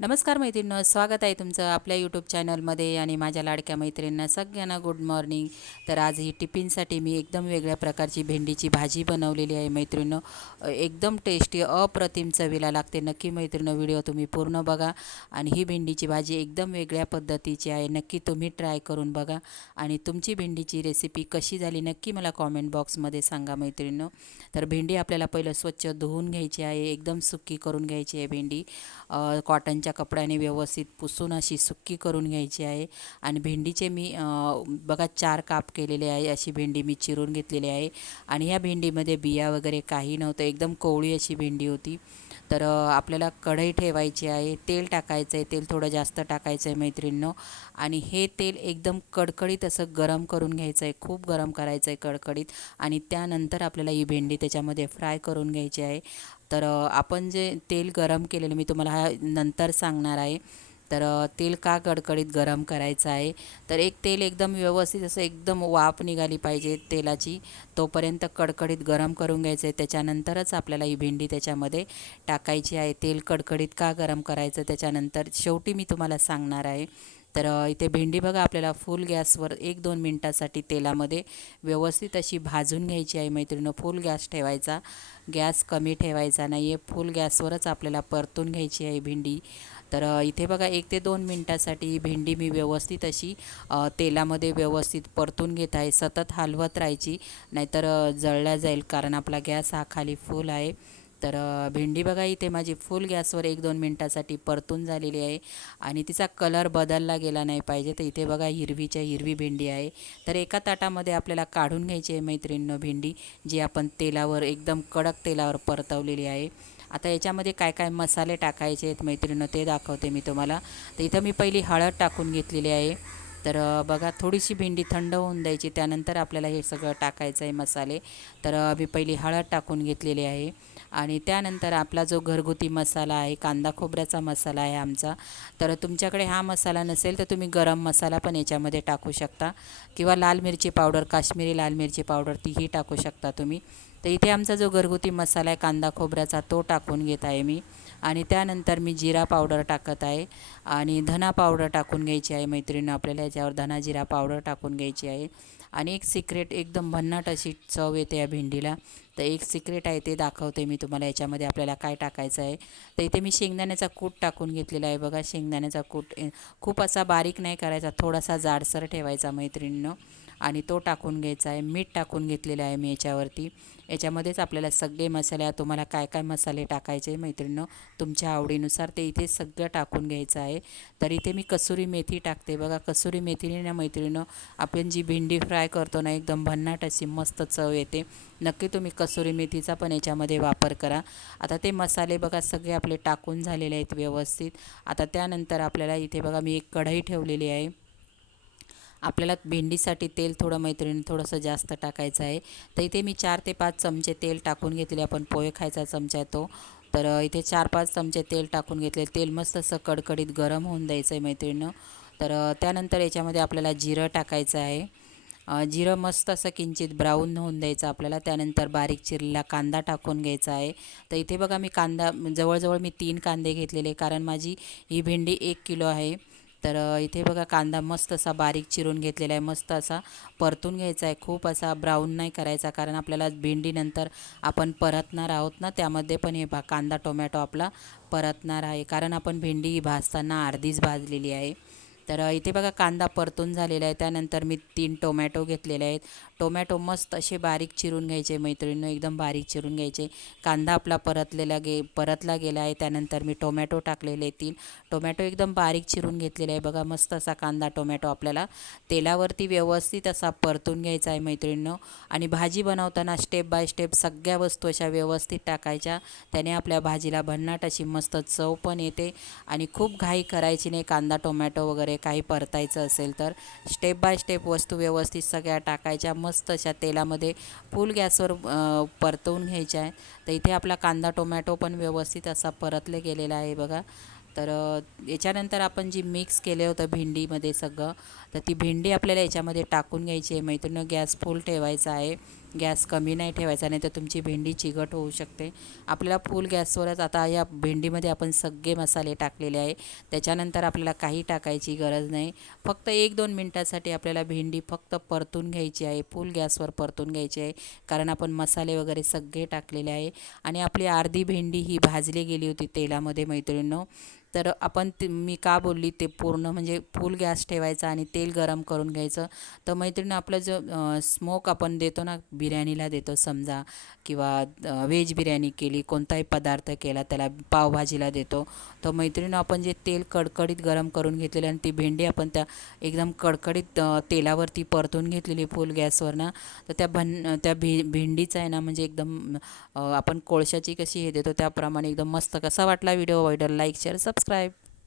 नमस्कार मैत्रिणींनो स्वागत आहे तुमचं आपल्या यूट्यूब चॅनलमध्ये आणि माझ्या लाडक्या मैत्रिणींना सगळ्यांना गुड मॉर्निंग तर आज ही टिफिनसाठी मी एकदम वेगळ्या प्रकारची भेंडीची भाजी बनवलेली आहे मैत्रिणींनो. एकदम टेस्टी अप्रतिम चवीला लागते. नक्की मैत्रिणीनं व्हिडिओ तुम्ही पूर्ण बघा आणि ही भेंडीची भाजी एकदम वेगळ्या पद्धतीची आहे. नक्की तुम्ही ट्राय करून बघा आणि तुमची भेंडीची रेसिपी कशी झाली नक्की मला कॉमेंट बॉक्समध्ये सांगा मैत्रिणींनो. तर भेंडी आपल्याला पहिलं स्वच्छ धुवून घ्यायची आहे. एकदम सुक्की करून घ्यायची आहे भेंडी. कॉटनच्या कॉटनच्या कपड्याने व्यवस्थित पुसून अशी सुक्की करून घ्यायची आहे. आणि भेंडीचे मी बघा चार काप केलेले आहे अशी भेंडी मी चिरून घेतलेली आहे. आणि ह्या भेंडीमध्ये बिया वगैरे काही नव्हतं एकदम कोवळी अशी भेंडी होती. तर आपल्याला कढई ठेवायची आहे तेल टाकायचं आहे तेल थोडं जास्त टाकायचं आहे मैत्रिणींनो. आणि हे तेल एकदम कडकडीत असं गरम करून घ्यायचं आहे खूप गरम करायचं आहे कडकडीत. आणि त्यानंतर आपल्याला ही भेंडी त्याच्यामध्ये फ्राय करून घ्यायची आहे. तर आपण जे तेल गरम केलेलं मी तुम्हाला हा नंतर सांगणार आहे. तर तेल का कडकडीत गरम करायचं आहे? तर एक तेल एकदम व्यवस्थित असं एकदम वाफ निघाली पाहिजे तेलाची. तोपर्यंत कडकडीत गरम करून घ्यायचं आहे. त्याच्यानंतरच आपल्याला ही भेंडी त्याच्यामध्ये टाकायची आहे. तेल कडकडीत का गरम करायचं? त्याच्यानंतर शेवटी मी तुम्हाला सांगणार आहे. तर इथे भेंडी बघा आपल्याला फुल गॅसवर एक दोन मिनटासाठी तेलामध्ये व्यवस्थित अशी भाजून घ्यायची आहे मैत्रिणीनं. फुल गॅस ठेवायचा. गॅस कमी ठेवायचा नाही आहे फुल गॅसवरच आपल्याला परतून घ्यायची आहे भेंडी. तर इथे बघा एक ते दोन मिनटासाठी ही भेंडी मी व्यवस्थित अशी तेलामध्ये व्यवस्थित परतून घेत आहे. सतत हलवत राहायची. नाहीतर जळल्या जाईल कारण आपला गॅस हा खाली फुल आहे. तर भेंडी बघा इथे माझी फुल गॅसवर एक दोन मिनटासाठी परतून झालेली आहे. आणि तिचा कलर बदलला गेला नाही पाहिजे. तर इथे बघा हिरवीच्या हिरवी भेंडी आहे. तर एका ताटामध्ये आपल्याला काढून घ्यायची आहे मैत्रिणीनं भेंडी जी आपण तेलावर एकदम कडक तेलावर परतवलेली आहे. आता याच्यामध्ये काय काय मसाले टाकायचे आहेत मैत्रिणीनं ते दाखवते मी तुम्हाला. तर इथं मी पहिली हळद टाकून घेतलेली आहे. तर बघा थोडीशी भेंडी थंड होऊन द्यायची. त्यानंतर आपल्याला हे सगळं टाकायचं आहे मसाले. तर मी पहिली हळद टाकून घेतलेली आहे. आणि त्यानंतर आपला जो घरगुती मसाला आहे कांदा खोबऱ्याचा मसाला आहे आमचा. तर तुमच्याकडे हा मसाला नसेल तर तुम्ही गरम मसाला पण याच्यामध्ये टाकू शकता. किंवा लाल मिरची पावडर काश्मीरी लाल मिरची पावडर तीही टाकू शकता तुम्ही. तर इथे आमचा जो घरगुती मसाला आहे कांदा खोबऱ्याचा तो टाकून घेत आहे मी. आणि त्यानंतर मी जिरा पावडर टाकत आहे. आणि धना पावडर टाकून घ्यायची आहे मैत्रिणी आपल्याला याच्यावर धना जिरा पावडर टाकून घ्यायची आहे. आणि एक सिक्रेट एकदम भन्नाट अशी चव येते या भेंडीला. तर एक सिक्रेट आहे ते दाखवते मी तुम्हाला याच्यामध्ये आपल्याला काय टाकायचं आहे. तर इथे मी शेंगदाण्याचा कूट टाकून घेतलेला आहे बघा शेंगदाण्याचा कूट. खूप असा बारीक नाही करायचा थोडासा जाडसर ठेवायचा मैत्रिणीनं. आणि तो टाकून घ्यायचा आहे. मीठ टाकून घेतलेलं आहे मी याच्यावरती. याच्यामध्येच आपल्याला सगळे मसाले तुम्हाला काय काय मसाले टाकायचे मैत्रिणीनं तुमच्या आवडीनुसार ते इथे सगळं टाकून घ्यायचं आहे. तर इथे मी कसुरी मेथी टाकते. बघा कसुरी मेथीने ना मैत्रिणीनं आपण जी भेंडी फ्राय करतो ना एकदम भन्नाट अशी मस्त चव येते. नक्की तुम्ही कसुरी मेथीचा पण याच्यामध्ये वापर करा. आता ते मसाले बघा सगळे आपले टाकून झालेले आहेत व्यवस्थित. आता त्यानंतर आपल्याला इथे बघा मी एक कढई ठेवलेली आहे. आपल्याला भेंडीसाठी तेल थोडं मैत्रिणी थोडंसं जास्त टाकायचं आहे. तर इथे मी चार ते पाच चमचे तेल टाकून घेतले. आपण पोहे खायचा चमचा तो. तर इथे चार पाच चमचे तेल टाकून घेतले. तेल मस्त असं कडकडीत गरम होऊन द्यायचं आहे मैत्रिणीनं. तर त्यानंतर याच्यामध्ये आपल्याला जिरं टाकायचं आहे. जिरं मस्त असं किंचित ब्राऊन होऊन द्यायचं आपल्याला. त्यानंतर बारीक चिरलेला कांदा टाकून घ्यायचा आहे. तर इथे बघा मी कांदा जवळजवळ मी तीन कांदे घेतलेले. कारण माझी ही भेंडी एक किलो आहे. तर इथे बघा कांदा मस्त असा बारीक चिरून घेतलेला आहे. मस्त असा परतून घ्यायचा आहे. खूप असा ब्राऊन नाही करायचा कारण आपल्याला भेंडीनंतर आपण परतणार आहोत ना त्यामध्ये पण हे भा कांदा टोमॅटो आपला परतणार आहे. कारण आपण भेंडी ही भाजताना अर्धीच भाजलेली आहे. तर इथे बघा कांदा परतून झालेला आहे. त्यानंतर मी तीन टोमॅटो घेतलेले आहेत. टोमॅटो मस्त असे बारीक चिरून घ्यायचे मैत्रिणीनं एकदम बारीक चिरून घ्यायचे. कांदा आपला परतलेला गे परतला गेला आहे त्यानंतर मी टोमॅटो टाकलेले तीन. टोमॅटो एकदम बारीक चिरून घेतलेला आहे. बघा मस्त असा कांदा टोमॅटो आपल्याला तेलावरती व्यवस्थित असा परतून घ्यायचा आहे मैत्रिणीनं. आणि भाजी बनवताना स्टेप बाय स्टेप सगळ्या वस्तू अशा व्यवस्थित टाकायच्या. त्याने आपल्या भाजीला भन्नाट अशी मस्त चव पण येते. आणि खूप घाई करायची नाही कांदा टोमॅटो वगैरे काही परतायचं असेल तर. स्टेप बाय स्टेप वस्तू व्यवस्थित सगळ्या टाकायच्या. मस्त मस्त अशा तेलामध्ये फुल गॅसवर परतवून घ्यायच्या आहे तर इथे आपला कांदा टोमॅटो पण व्यवस्थित असा परतले गेलेला आहे बघा. तर याच्यानंतर आपण जी मिक्स केलं होतं भेंडीमध्ये सगळं तर ती भेंडी आपल्याला याच्यामध्ये टाकून घ्यायची आहे. मैत्रिणं गॅस फुल ठेवायचा आहे. गॅस कमी नाही ठेवायचा नाही तर तुमची भेंडी चिकट होऊ शकते. आपल्याला फुल गॅसवरच आता या भेंडीमध्ये आपण सगळे मसाले टाकलेले आहे. त्याच्यानंतर आपल्याला काही टाकायची गरज नाही. फक्त एक दोन मिनटासाठी आपल्याला भेंडी फक्त परतून घ्यायची आहे. फुल गॅसवर परतून घ्यायची आहे. कारण आपण मसाले वगैरे सगळे टाकलेले आहे. आणि आपली अर्धी भेंडी ही भाजली गेली होती तेलामध्ये मैत्रिणींनो. तर आपण ते मी का बोलली ते पूर्ण म्हणजे फुल गॅस ठेवायचा आणि तेल गरम करून घ्यायचं. तर मैत्रिणी आपलं जो स्मोक आपण देतो ना बिर्याणीला देतो समजा किंवा व्हेज बिर्याणी केली कोणताही पदार्थ केला त्याला पावभाजीला देतो. तर मैत्रिणी आपण जे तेल कडकडीत गरम करून घेतलेलं आणि ती भेंडी आपण त्या एकदम कडकडीत तेलावरती परतून घेतलेली फुल गॅसवर ना तर त्या भन त्या भे भेंडीचा आहे ना म्हणजे एकदम आपण कोळशाची कशी हे देतो त्याप्रमाणे एकदम मस्त कसा वाटला व्हिडिओ? वाईडर लाईक शेअर subscribe.